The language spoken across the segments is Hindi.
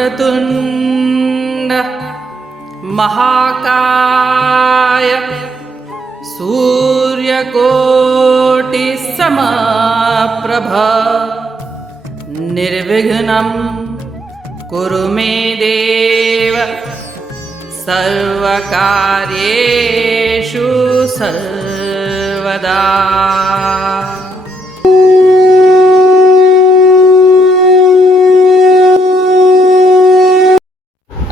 वक्रतुण्ड महाकाय सूर्यकोटिसमप्रभ निर्विघ्नं कुरु मे देव सर्वकार्येषु सर्वदा।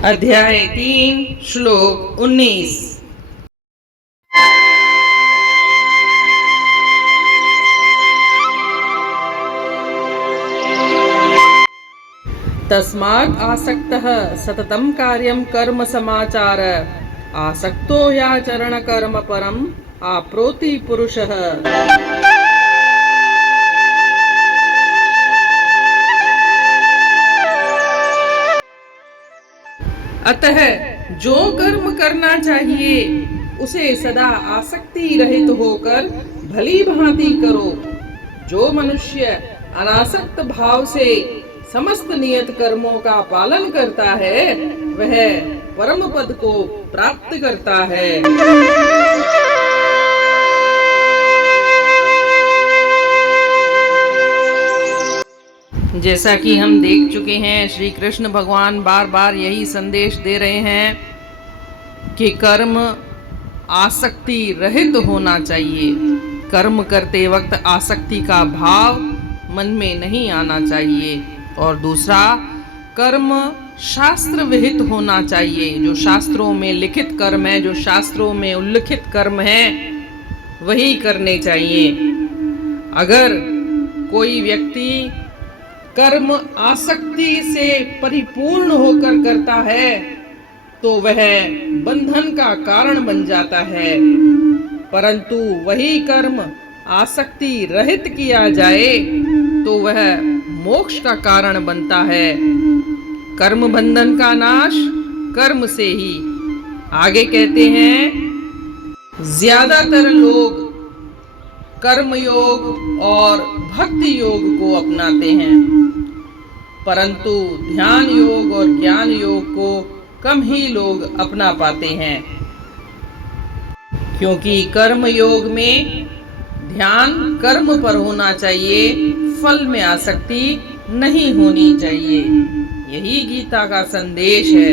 अध्याय 3 श्लोक 19। तस्मात् आसक्तः सततं कार्यं कर्म समाचार आसक्तो ह्याचरण कर्म परम आप्नोति पुरुषः। अतः जो कर्म करना चाहिए उसे सदा आसक्ति रहित होकर भली भांति करो। जो मनुष्य अनासक्त भाव से समस्त नियत कर्मों का पालन करता है वह परम पद को प्राप्त करता है। जैसा कि हम देख चुके हैं, श्री कृष्ण भगवान बार बार यही संदेश दे रहे हैं कि कर्म आसक्ति रहित होना चाहिए। कर्म करते वक्त आसक्ति का भाव मन में नहीं आना चाहिए। और दूसरा, कर्म शास्त्र विहित होना चाहिए। जो शास्त्रों में लिखित कर्म है, जो शास्त्रों में उल्लिखित कर्म है, वही करने चाहिए। अगर कोई व्यक्ति कर्म आसक्ति से परिपूर्ण होकर करता है तो वह बंधन का कारण बन जाता है। परंतु वही कर्म आसक्ति रहित किया जाए तो वह मोक्ष का कारण बनता है। कर्म बंधन का नाश कर्म से ही। आगे कहते हैं, ज्यादातर लोग कर्म योग और भक्ति योग को अपनाते हैं, परंतु ध्यान योग और ज्ञान योग को कम ही लोग अपना पाते हैं। क्योंकि कर्म योग में ध्यान कर्म पर होना चाहिए, फल में आसक्ति नहीं होनी चाहिए। यही गीता का संदेश है।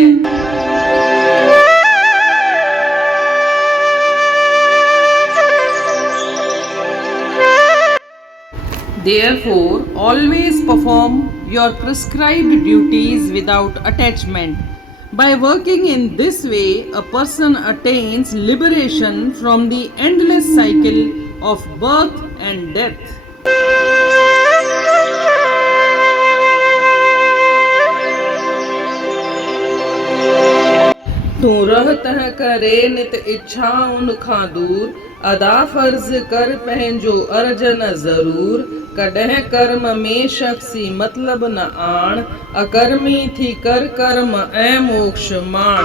Therefore, always perform your prescribed duties without attachment. By working in this way, a person attains liberation from the endless cycle of birth and death. तू रहतह करे नित इच्छा उनखां दूर, अदा फर्ज कर पहंजो अर्जन जरूर, कॾहिं कर्म में शख्सी मतलब न आण, अकर्मी थी कर कर्म ऐं मोक्ष माण।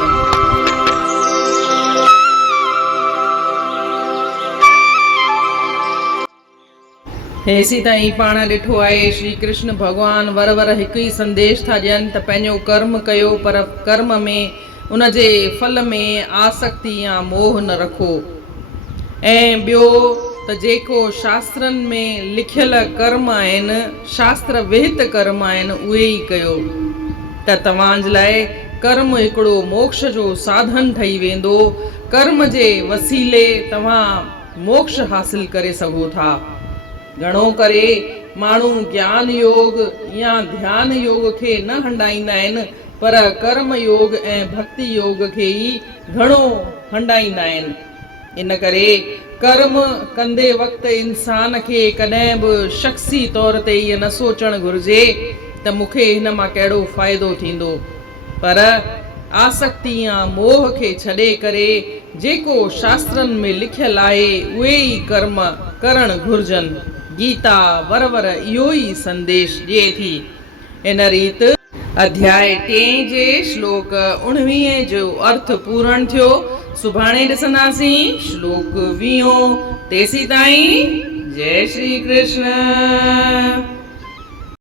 हेसी ताईं पाण ॾिठो आहे, श्री कृष्ण भगवान वर वर हिकु ई संदेश था ॾियनि त पंहिंजो कर्म कयो, पर कर्म में उनजे फल में आसक्ति या मोह न रखो। ऐं ॿियो त जेको शास्त्रनि में लिखियल कर्म आहिनि, शास्त्र विहित कर्म आहिनि, उहे ई कयो त तव्हांजे लाइ कर्म हिकिड़ो मोक्ष जो साधन ठही वेंदो। कर्म जे वसीले तव्हां मोक्ष हासिल करे सघो था। घणो करे माण्हू ज्ञान योग या ध्यान योग खे न हंडाईंदा आहिनि, पर कर्म योग ऐं भक्ति योग खे ई घणो हंडाईंदा आहिनि। इन करे कर्म कंदे वक़्तु इंसान खे कॾहिं बि शख़्सी तौर ते इहो न सोचणु घुरिजे त मूंखे हिन मां कहिड़ो फ़ाइदो थींदो, पर आसक्ति या मोह खे छॾे करे जेको शास्त्रनि में लिखियल आहे उहे ई कर्म करणु घुरिजनि। गीता वर वर इहो ई संदेश ॾिए थी। इन रीति अध्याय 3 जे श्लोक 19 जो अर्थ पूर्ण थियो। सुभाणे ॾिसंदासीं श्लोक 20। तेसी ताईं जय श्री कृष्ण।